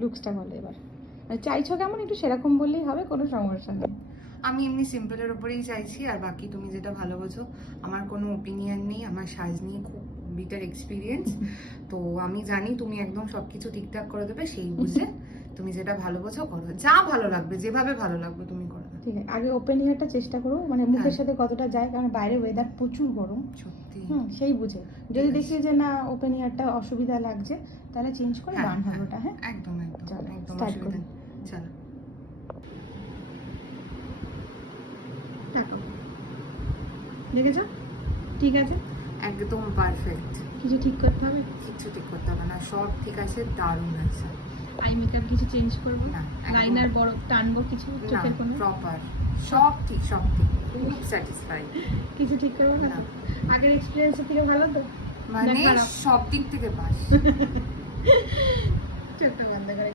লুকসটা বলো এবার, মানে চাইছো কেমন একটু সেরকম বললেই হবে, কোনো সমস্যা নেই। আমি এমনি সিম্পলের ওপরেই চাইছি, আর বাকি তুমি যেটা ভালো বোঝো। আমার কোনো ওপিনিয়ন নেই, আমার সাজ নিয়ে খুব বিটার এক্সপিরিয়েন্স। তো আমি জানি তুমি একদম সবকিছু ঠিকঠাক করে দেবে, সেই বুঝে তুমি যেটা ভালো বোঝো করো, যা ভালো লাগবে, যেভাবে ভালো লাগবে তুমি করে দেবে। ঠিক আছে, আগে ওপেন ইয়ারটা চেষ্টা করো, মানে মুখের হ্যাঁ। সাথে কতটা যায়, কারণ বাইরে ওয়েদার প্রচুর গরম। সত্যি। সেই বুঝে যদি ঠিক দেখি আছে। যে না ওপেন ইয়ারটা অসুবিধা লাগছে, তাহলে চেঞ্জ করে হ্যাঁ, বান হবে হ্যাঁ, ওটা। হ্যাঁ, একদম একদম চলো একদম স্টার্ট অসুবিধা করি। নেই। চলো। দেখো, দেখেছো? ঠিক আছে, একদম পারফেক্ট। কিছু ঠিক করতে হবে? কিচ্ছু ঠিক করতে হবে না, সব ঠিক আছে, দারুণ আছে। আই মেকআপ কিছু চেঞ্জ করবো? না, একদম। লাইনার বড় টানবো কিছু না, চোখের কোনো? প্রপার, সব ঠিক, সব ঠিক, খুব স্যাটিসফাইড। কিছু ঠিক করবো না? না। আগের এক্সপিরিয়েন্সের থেকে ভালো তো? মানে না খারাপ? সব দিক থেকে পাস। চোখটা বন্ধ করে